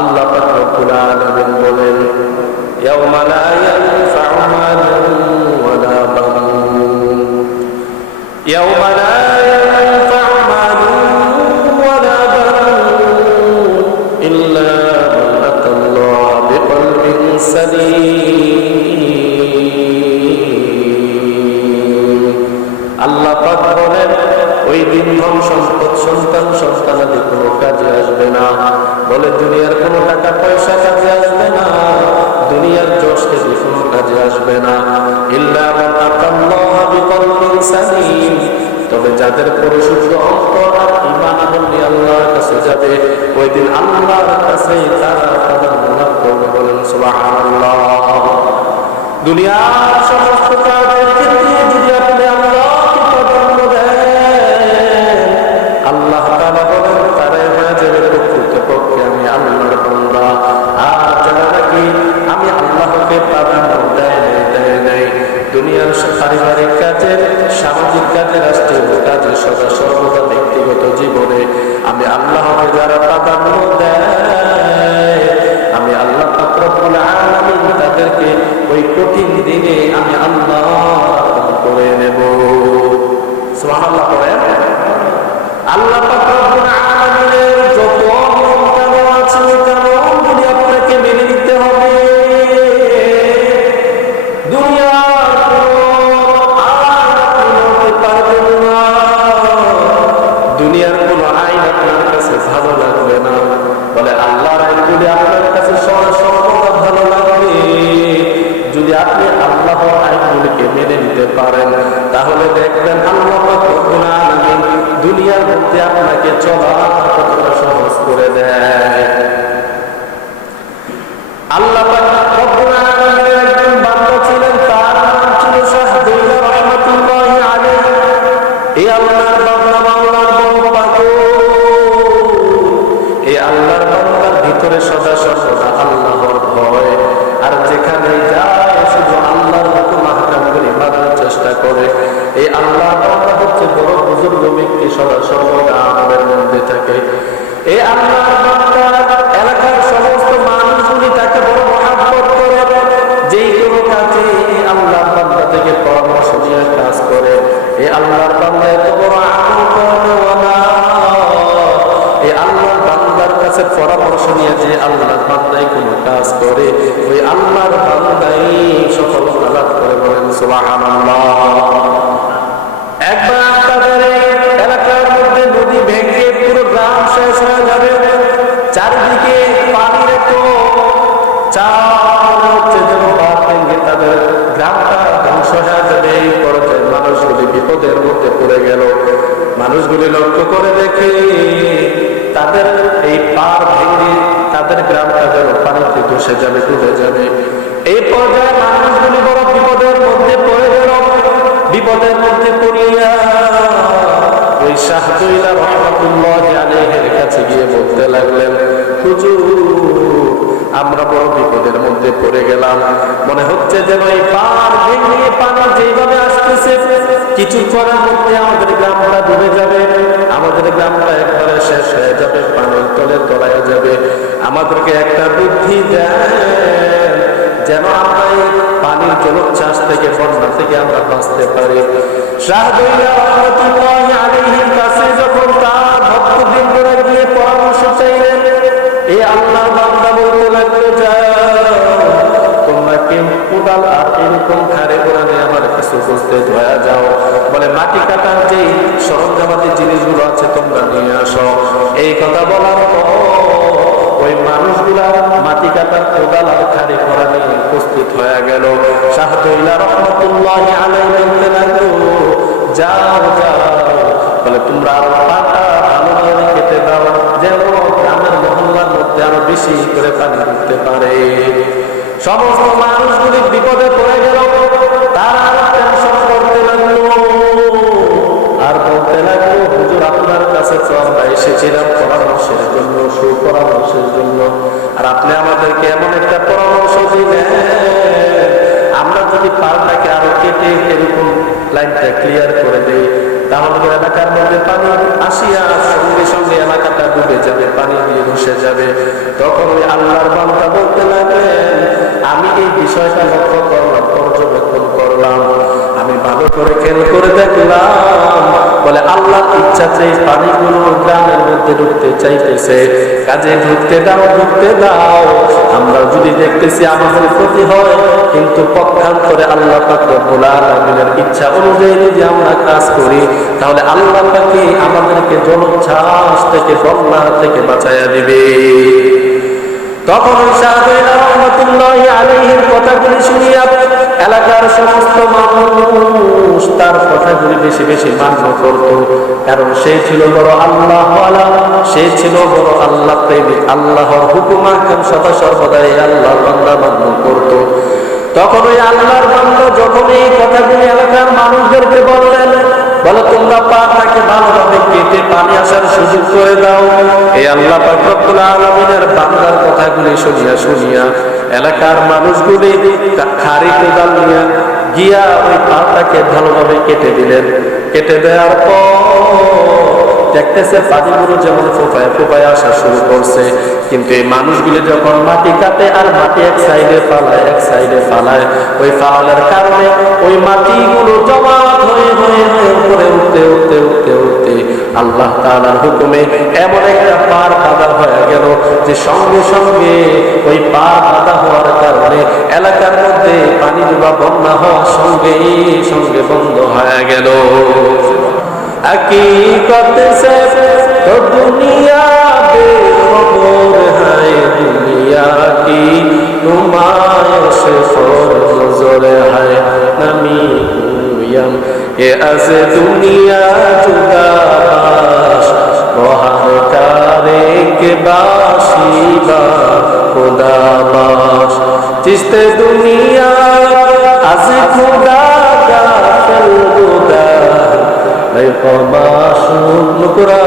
আল্লাহ পাক রব্বুল আলামিন বলেন, ইয়াওমা লা ইয়ানফা'ু মালুন ওয়ালা বানুন, ইয়াওমা লা ইয়ানফা'ু মালুন ওয়ালা বানুন ইল্লা মান আতাল্লাহ বিকলবিন সালিম। আল্লাহ পাক বলেন, ওই দিন ধন সম্পদ সন্তান সন্তানাদি কোনো কাজে আসবে না। বলে দুনিয়ার কোনো টাকা পয়সা কাজে আসবে না, দুনিয়ার যশ খ্যাতি কোনো কাজে আসবে না। ইল্লা মান আতাল্লাহ বিকলবিন সালিম, তবে যাদের পরিশুদ্ধ অন্তর আর ঈমান আমল নিয়ে আল্লাহর কাছে যাবে, ওই দিন আল্লাহর কাছেই তারা প্রাধান্য লাভ করবে। বলেন সুবহানাল্লাহ। দুনিয়ার সমস্ত কাজের ক্ষেত্রে যদি আপনি আল্লাহকে প্রাধান্য দেন, আল্লাহ তাআলা বলেন তারাই হয়ে যাবে প্রকৃতপক্ষে আমি আল্লাহর বান্দা। আর যারা নাকি আমি আল্লাহকে প্রাধান্য দেয় নাই, দুনিয়ার পারিবারিক কাজে, সামাজিক কাজে, রাষ্ট্রীয় কাজে, সদা সর্বদা ব্যক্তিগত জীবনে আমি আল্লাহকে যারা প্রাধান্য দেয়, আমি আল্লাহ পাক রব্বুল আলামিন তাদেরকে ওই কঠিন দিনে আমি আল্লাহ করে নেব। সুবহানাল্লাহ পড়েন। আল্লাহ পাক রব্বুল আলামিনের যত নিয়ম কানুন আছে, কানুনগুলি আপনাকে মেনে নিতে হবে। দুনিয়ার কোনো আইন আপনি মানতে পারবেন না, দুনিয়ার কোনো আইন আপনার কাছে ভালো লাগবে না। বলে আল্লাহর আইনগুলি আপনার কাছে সর্বদা ভালো লাগবে যদি আপনি আল্লাহর আইনগুলিকে মেনে নিতে পারেন। তাহলে দেখবেন আল্লাহ পাক রব্বুল আলামিন দুনিয়ার মধ্যে আপনাকে চলা কতটা সহজ করে দেয়। আল্লাহ পাক রব্বুল আলামিনের একজন বান্দা ছিলেন, তার নাম ছিল শাহ দৌলা রাহমাতুল্লাহি আলাইহি। এই আল্লাহর বান্দা মাওলার বড় পাগল। এই আল্লাহর বান্দার ভিতরে সদা সর্বদা আল্লাহর ভয়, আর যেখানে যায় শুধু আল্লাহর হুকুম আহকামগুলি মানার চেষ্টা করে। এই আল্লাহর বান্দা হচ্ছে বড় বুজুর্গ ব্যক্তি, সদা সর্বদা আমাদের মধ্যে থাকে। এই আল্লাহর বান্দা এলাকার সমস্ত মানুষগুলি তাকে বড় মহাব্বত করে, যেই কোনো কাজে আল্লাহর বান্দা থেকে পরামর্শ নিয়ে কাজ করে। এই আল্লাহর বান্দা এত বড় আমল করেওয়ালা, এই আল্লাহর বান্দার কাছে পরামর্শ নিয়ে যে আল্লাহর বান্দাই কোনো কাজ করে, ওই আল্লাহর বান্দাই সফলতা লাভ করে। বলেন সুবহানাল্লাহ। একবার তাদের এলাকার মধ্যে নদী ভেঙে পুরো গ্রাম শেষ হয়ে যাবে, চারিদিকে পানির এত চাপ হচ্ছে যেন বাঁধ ভেঙে তাদের গ্রামটা ধ্বংস হয়ে যাবে। এই পর্যায়ে মানুষগুলি বিপদের মধ্যে পড়ে গেল। মানুষগুলি লক্ষ্য করে দেখে তাদের এই পার ভেঙে তাদের গ্রামটা যেন পানিতে ধসে যাবে, ডুবে যাবে। এই পর্যায়ে মানুষগুলি বড় বিপদের মধ্যে পড়ে গেল। বিপদের মধ্যে পড়িয়া ওই শাহ দৌলা রাহমাতুল্লাহি আলাইহির কাছে গিয়ে বলতে লাগলেন, হুজুর আমরা বড় বিপদের মধ্যে পড়ে গেলাম, মনে হচ্ছে যেন এই পার ভেঙে পানি যেভাবে আসতেছে কিছু করার মধ্যে আমাদের গ্রামটা ডুবে যাবে, আমাদের গ্রামটা একবারে শেষ হয়ে যাবে, পানির তলে তলায় যাবে। আমাদেরকে একটা বুদ্ধি দেন যেন আমরা এই পানির জলোচ্ছ্বাস থেকে, বন্যা থেকে আমরা বাঁচতে পারি। শাহ দৌলা রাহমাতুল্লাহি আলাইহির কাছে যখন তার ভক্তবৃন্দরা গিয়ে পরামর্শ চাইলেন, এই আল্লাহর বান্দা বলতে লাগলো, যাও তোমরা কেউ কোদাল আর এরকম খারে ওড়ানে আমার কিছু বুঝতে ধোয়া যাও। বলে মাটি কাটার যে সরঞ্জামাতি জিনিসগুলো আছে তোমরা নিয়ে আসো। এই কথা বলার পর ওই মানুষগুলা মাটি কাটার কোদাল আর খারে করা নিয়ে উপস্থিত হয়ে গেল। শাহ দৌলা রাহমাতুল্লাহি আলাইহি বলতে লাগলো, যাও যাও, বলে তোমরা আরো পাটা ভালোভাবে কেটে দাও যেন গ্রামের মহল্লার মধ্যে আরো বেশি করে পানি ঢুকতে পারে। সমস্ত মানুষগুলি বিপদে পড়ে গেল। তারা টেনশন করতে লাগলো আর বলতে লাগলো, হুজুর আপনার কাছে তো আমরা এসেছিলাম পরামর্শের জন্য, সুপরামর্শের জন্য, আর আপনি আমাদেরকে এমন একটা পরামর্শ দিলেন, আমরা যদি পালটাকে আরো কেটে এরকম লাইনটা ক্লিয়ার করে দেই তাহলে এলাকার মধ্যে পানি আসিয়া সঙ্গে সঙ্গে এলাকাটা ডুবে যাবে, পানি দিয়ে ধসে যাবে। তখন ওই আল্লাহর বান্দা বলতে লাগলেন, আমি এই বিষয়টা লক্ষ্য করলাম, পর্যবেক্ষণ করলাম, আমি ভালো করে খেয়াল করে দেখলাম, বলে আল্লাহর ইচ্ছাতে এই পানিগুলো গ্রামের মধ্যে ঢুকতে চাইতেছে, কাজে ঢুকতে দাও, ঢুকতে দাও। আমরা যদি দেখতেছি আমাদের ক্ষতি হয়, কিন্তু পক্ষান্তরে আল্লাহ পাক রব্বুল আলামিনের ইচ্ছা অনুযায়ী যদি আমরা কাজ করি, তাহলে আল্লাহ পাক আমাদেরকে জলোচ্ছ্বাস থেকে, বন্যা থেকে বাঁচাইয়া দিবে। তখন ওই সাহাবায়ে রাহমাতুল্লাহি আলাইহির কথাগুলি শুনিয়া এলাকার সমস্ত মানুষ তার কথাগুলি বেশি বেশি মান্য করত, কারণ সে ছিল বড় আল্লাহওয়ালা, সে ছিল বড় আল্লাহ প্রেমিক, আল্লাহর হুকুম আহকাম সদা সর্বদা এই আল্লাহর বান্দা মান্য করত। তখন ওই আল্লাহর বান্দা যখন এই কথাগুলি এলাকার মানুষদেরকে বললেন, বলো তোমরা পাটাকে ভালোভাবে কেটে পানি আসার সুযোগ করে দাও। এই আল্লাহ পাক রব্বুল আলামিনের বান্দার কথাগুলি শুনিয়া শুনিয়া এলাকার মানুষগুলি খাড়ি কোদাল নিয়ে গিয়া ওই পাটাকে ভালোভাবে কেটে দিলেন। কেটে দেওয়ার পর দেখতেছে পানিগুলো যেমন ফোপায় ফোপায় আসা শুরু করছে, কিন্তু এই মানুষগুলি যখন মাটি কাটে আর মাটি এক সাইডে ফালায়, এক সাইডে ফালায়, ওই ফালার কারণে ওই মাটিগুলো জমা হয়ে হয়ে হয়ে উপরে উঠতে উঠতে উঠতে উঠতে আল্লাহ তাআলার হুকুমে এমন একটা পার বাঁধা হয়ে গেল যে সঙ্গে সঙ্গে ওই পার বাঁধা হওয়ার কারণে এলাকার মধ্যে পানি ডুবা, বন্যা হওয়ার সঙ্গে সঙ্গে বন্ধ হয়ে গেল। हकीकत से तो दुनिया बेखबर है, दुनिया की नुमाइश और नजर है, नमी हुयम ये अस दुनिया जुदा बाश, वहाँ कारे के बाशिबा खुदा बाश, जिसते दुनिया अस खुदा गाफिल खुदा नुकरा